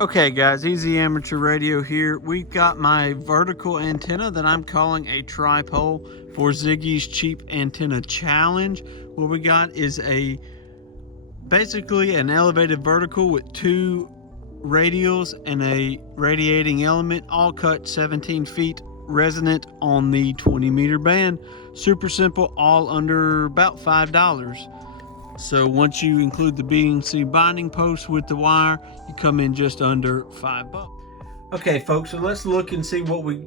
Okay guys, Easy Amateur Radio here. We've got my vertical antenna that I'm calling a tripole for Ziggy's Cheap Antenna Challenge. What we got is basically an elevated vertical with two radials and a radiating element, all cut 17 feet, resonant on the 20 meter band. Super simple, all under about $5. So once you include the BNC binding post with the wire, you come in just under $5. Okay folks, so let's look and see what we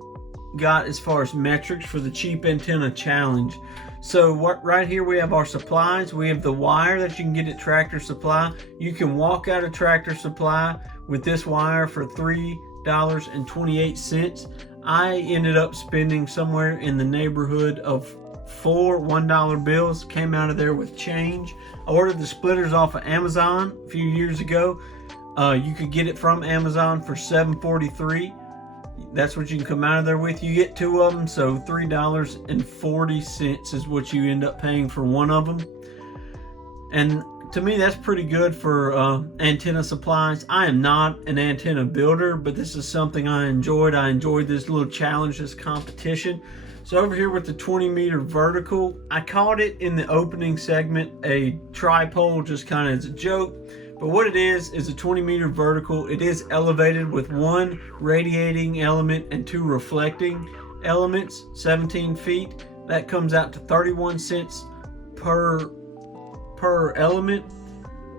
got as far as metrics for the Cheap Antenna Challenge. So right here we have our supplies. We have the wire that you can get at Tractor Supply. You can walk out of Tractor Supply with this wire for $3.28. I ended up spending somewhere in the neighborhood of 4 $1 bills, came out of there with change. I ordered the splitters off of Amazon a few years ago. You could get it from Amazon for $7.43. That's what you can come out of there with. You get two of them, so $3.40 is what you end up paying for one of them. And to me, that's pretty good for antenna supplies. I am not an antenna builder, but this is something I enjoyed. I enjoyed this little challenge, this competition. So over here with the 20 meter vertical, I called it in the opening segment a tripole, just kind of as a joke. But what it is a 20 meter vertical. It is elevated with one radiating element and two reflecting elements, 17 feet. That comes out to 31 cents per element.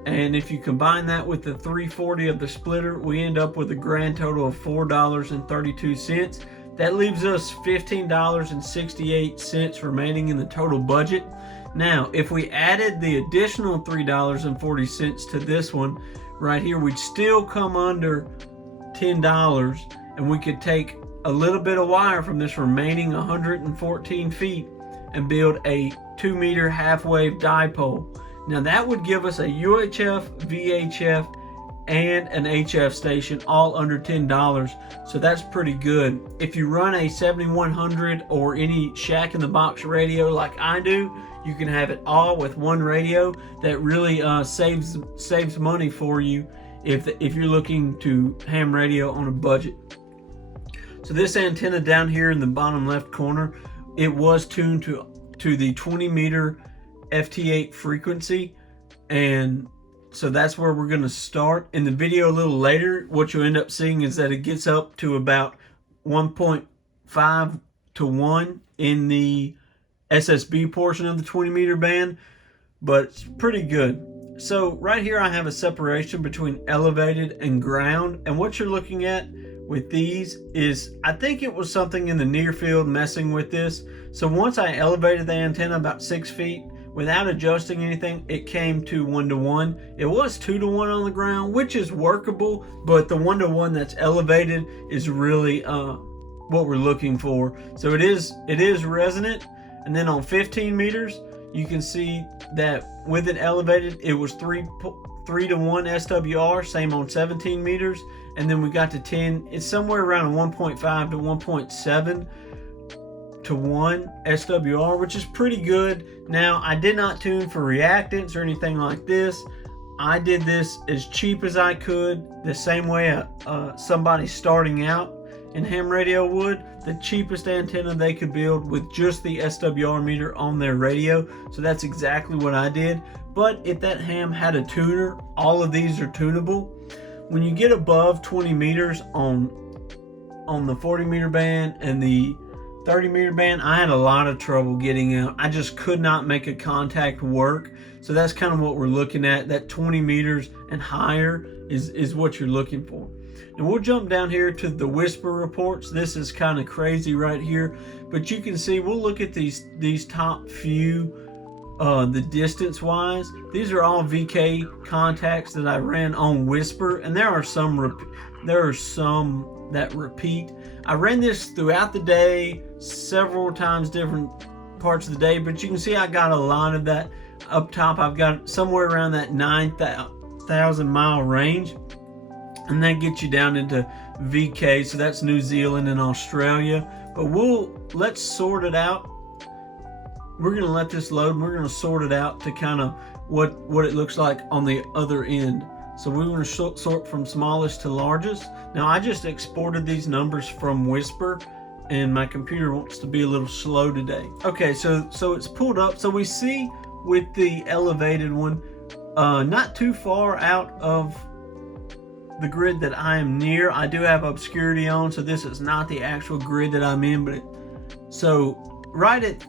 And if you combine that with the $3.40 of the splitter, we end up with a grand total of $4.32. That leaves us $15.68 remaining in the total budget. Now, if we added the additional $3.40 to this one right here, we'd still come under $10, and we could take a little bit of wire from this remaining 114 feet and build a 2 meter half wave dipole. Now that would give us a UHF, VHF, and an HF station all under $10. So that's pretty good. If you run a 7100 or any Shack in the Box radio like I do, you can have it all with one radio. That really saves money for you if you're looking to ham radio on a budget. So this antenna down here in the bottom left corner, it was tuned to the 20 meter FT8 frequency, and so that's where we're going to start. In the video a little later, what you'll end up seeing is that it gets up to about 1.5 to 1 in the SSB portion of the 20 meter band, but it's pretty good. So right here I have a separation between elevated and ground, and what you're looking at with these is, I think it was something in the near field messing with this. So once I elevated the antenna about 6 feet, without adjusting anything, it came to 1-to-1. It was 2-to-1 on the ground, which is workable, but the 1-to-1 that's elevated is really what we're looking for. So it is resonant. And then on 15 meters, you can see that with it elevated, it was 3-to-1 SWR, same on 17 meters. And then we got to 10, it's somewhere around a 1.5 to 1.7 to 1 SWR, which is pretty good. Now, I did not tune for reactance or anything like this. I did this as cheap as I could, the same way somebody starting out in ham radio would. The cheapest antenna they could build with just the SWR meter on their radio. So that's exactly what I did. But if that ham had a tuner, all of these are tunable. When you get above 20 meters on the 40 meter band and the 30 meter band, I had a lot of trouble getting out. I just could not make a contact work. So that's kind of what we're looking at. That 20 meters and higher is what you're looking for. And we'll jump down here to the whisper reports. This is kind of crazy right here, but you can see, we'll look at these top few, the distance wise. These are all VK contacts that I ran on whisper, and there are some that repeat. I ran this throughout the day, several times, different parts of the day, but you can see I got a lot of that up top. I've got somewhere around that 9,000 mile range, and that gets you down into VK, so that's New Zealand and Australia. But let's sort it out. We're gonna let this load and we're gonna sort it out to kind of what it looks like on the other end. So we want to sort from smallest to largest. Now I just exported these numbers from Whisper, and my computer wants to be a little slow today. Okay, so it's pulled up. So we see with the elevated one, not too far out of the grid that I am near. I do have obscurity on, so this is not the actual grid that I'm in, but so right at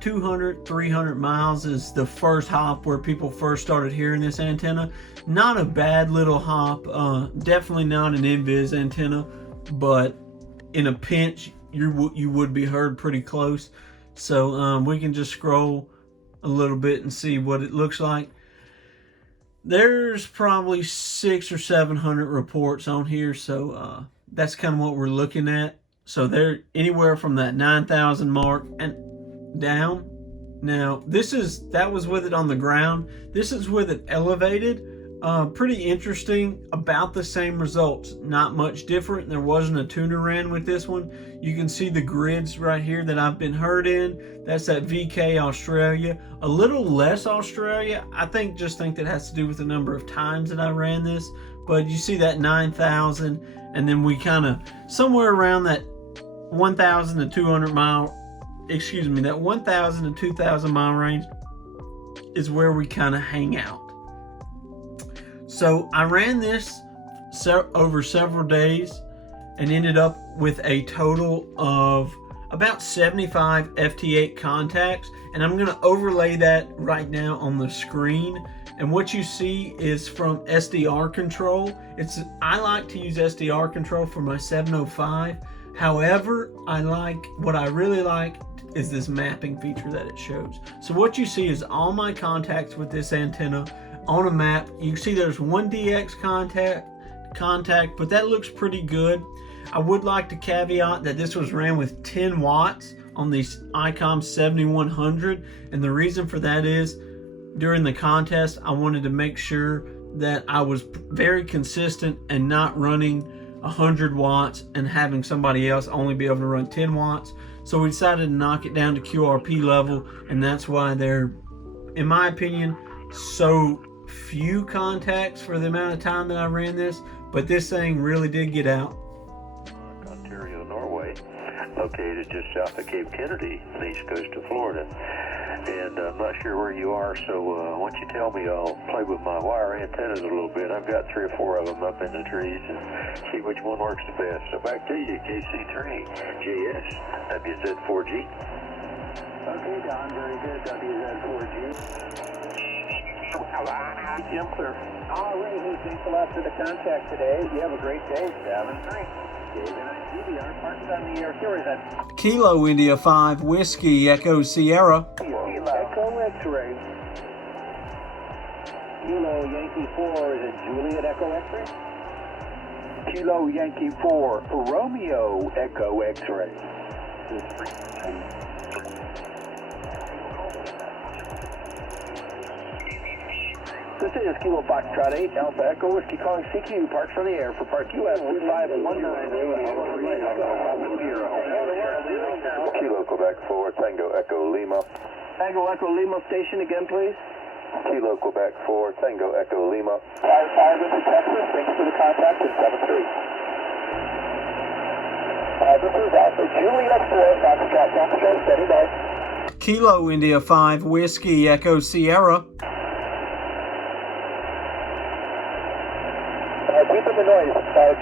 200, 300 miles is the first hop where people first started hearing this antenna. Not a bad little hop, definitely not an invis antenna, but in a pinch, you would be heard pretty close. So we can just scroll a little bit and see what it looks like. There's probably 600 or 700 reports on here, so that's kind of what we're looking at. So they're anywhere from that 9,000 mark and down. Now that was with it on the ground. This is with it elevated. Pretty interesting, about the same results, not much different. There wasn't a tuner ran with this one. You can see the grids right here that I've been heard in. That's that VK Australia, a little less Australia. I think that has to do with the number of times that I ran this, but you see that 9,000, and then we kind of somewhere around that 1,000 to 200 mile, that 1,000 to 2,000 mile range is where we kind of hang out. So I ran this over several days and ended up with a total of about 75 FT8 contacts, and I'm going to overlay that right now on the screen. And what you see is from SDR control. I like to use SDR control for my 705. However, what I really like is this mapping feature that it shows. So what you see is all my contacts with this antenna on a map. You can see there's one DX contact, but that looks pretty good. I would like to caveat that this was ran with 10 watts on the ICOM 7100, and the reason for that is during the contest I wanted to make sure that I was very consistent and not running 100 watts and having somebody else only be able to run 10 watts. So we decided to knock it down to QRP level, and that's why they're, in my opinion, so few contacts for the amount of time that I ran this. But this thing really did get out. Ontario, Norway, located just south of Cape Kennedy, on the east coast of Florida. And I'm not sure where you are, so why don't you tell me, I'll play with my wire antennas a little bit. I've got 3 or 4 of them up in the trees and see which one works the best. So back to you, KC3, JS, WZ4G. Okay, Don, very good, WZ4G. Jim clear. All right, thanks a lot for the contact today. You have a great day. 7-3. David and CBR parked on the artillery then. Kilo India 5 Whiskey Echo Sierra. Echo X-ray. Kilo Yankee 4, is it Juliet Echo X-ray? Kilo Yankee 4, Romeo Echo X-ray. This is Kilo Foxtrot 8, Alpha Echo Whiskey calling CQ, parks from the air for Park US 15 1 Kilo Quebec 4, Tango Echo Lima. Tango Echo Lima station again, please. Kilo Quebec 4, Tango Echo Lima. 5-5, this is Texas. Thanks for the contact. It's 7-3. This is Alpha Juliet 4, Foxtrot, Foxtrot, steady by. Kilo India 5 Whiskey Echo Sierra. Keep in the noise.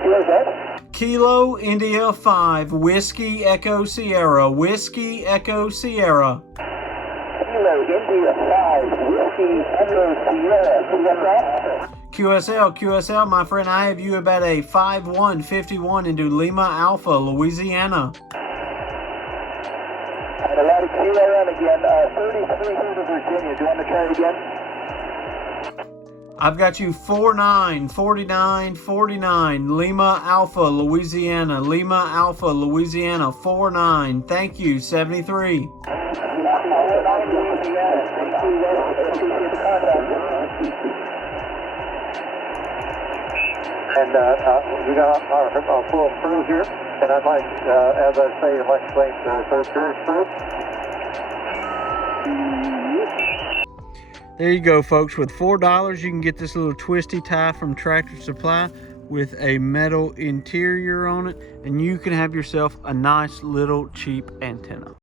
Kilo's up. Kilo India 5 Whiskey Echo Sierra. Whiskey Echo Sierra. Kilo India 5 Whiskey Echo Sierra. QSL, my friend, I have you about a 5151 into Lima Alpha, Louisiana. And a lot of Kilo run again. 3300 Virginia. Do you want to try it again? I've got you 49, 49, 49, Lima Alpha, Louisiana, Lima Alpha, Louisiana, 49. Thank you, 73. And we got our full through here, and I'd like, as I say, I'd like to thank the third period first. There you go, folks. With $4, you can get this little twisty tie from Tractor Supply with a metal interior on it, and you can have yourself a nice little cheap antenna.